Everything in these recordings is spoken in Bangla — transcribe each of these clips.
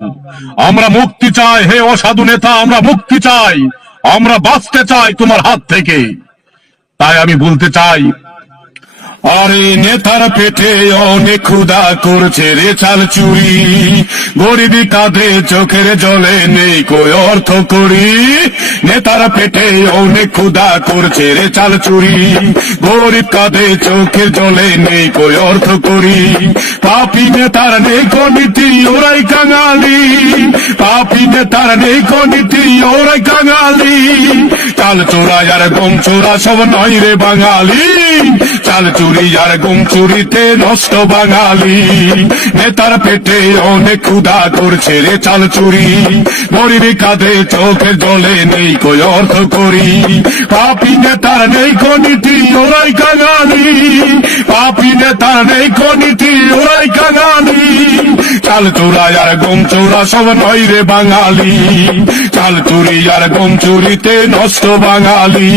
আমরা মুক্তি চাই, হে অসাধু নেতা, আমরা মুক্তি চাই, আমরা বাঁচতে চাই তোমার হাত থেকে। তাই আমি বলতে চাই, আরে নেতার পেটে অনেক ক্ষুধা করছে রে চাল চুরি, গরিবি কাঁধে চোখের জলে নেই কই অর্থ করি। নেতার পেটে অনেক ক্ষুধা করছে রে চাল চুরি, গরিব কাঁধে চোখের জলে নেই কই অর্থ করি। পাপি নেতার নেই নীতি, ওরাই কাঙালি, পাপি নেতার নেই নীতি, ওরাই কাঙালি। চাল চোরা আর গম চোরা সব নয় রে বাঙালি, চাল চুরি আর গম চুরিতে নষ্ট বাঙালি। নেতার পেটে অনেক ক্ষুধা করছে রে চাল চুরি, গরিবি কাঁধে চোখের জলে নেই কই অর্থ করি। পাপি নেতার নেই নীতি, ওরাই কাঙালি, পাপি নেতার নেই নীতি, ওরাই কাঙালি। চাল চোরা আর গম চোরা সব নয় রে বাঙালি, চাল চুরি আর গম চুরিতে নষ্ট বাঙালি।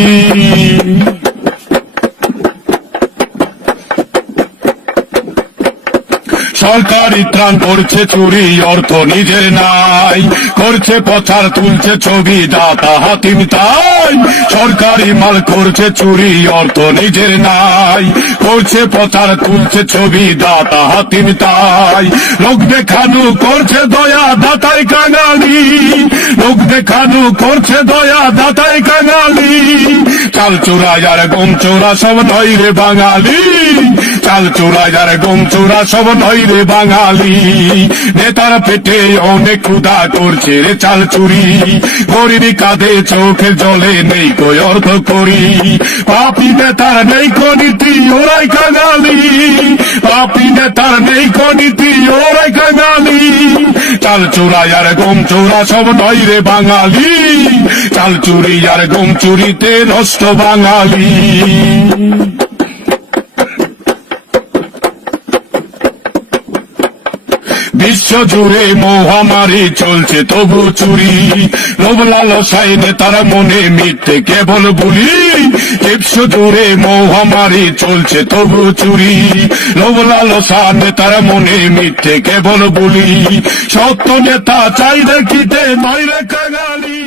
সরকারি ত্রাণ করছে চুরি, অর্থ নিজের নাই, করছে প্রচার তুলছে ছবি দাতা হাতিম তাই। সরকারি মাল করছে চুরি, অর্থ নিজের নাই, করছে প্রচার তুলছে ছবি দাতা হাতিম তাই। লোক দেখানো করছে দয়া দাতাই কাঙালি, লোক দেখানো করছে দয়া দাতাই কাঙালি। চাল চোরা আর গম চোরা সব নয় রে বাঙালি, চাল চোরা আর গম চোরা সব নয় রে বাঙালি। নেতার পেটে অনেক ক্ষুধা করছে রে চাল চুরি, গরিবি কাঁধে চোখের জলে নেই কই অর্থ করি। পাপি নেতার নেই নীতি, ওরাই কাঙালি, পাপি নেতার নেই নীতি, ওরাই কাঙালি। চাল চোরা আর গম চোরা সব নয় রে বাঙালি, চাল চুরি আর গম চুরিতে নষ্ট বাঙালি। বিশ্ব জুড়ে মহামারী চলছে তবু চুরি, লোভ লালসায় নেতার মনে মিথ্যে কেবল বলি। বিশ্ব জুড়ে মহামারী চলছে তবু চুরি, লোভ লালসা নেতার মনে মিথ্যে কেবল বলি। সত্য নেতা চাই দেখিতে নয় রে কাঙালি।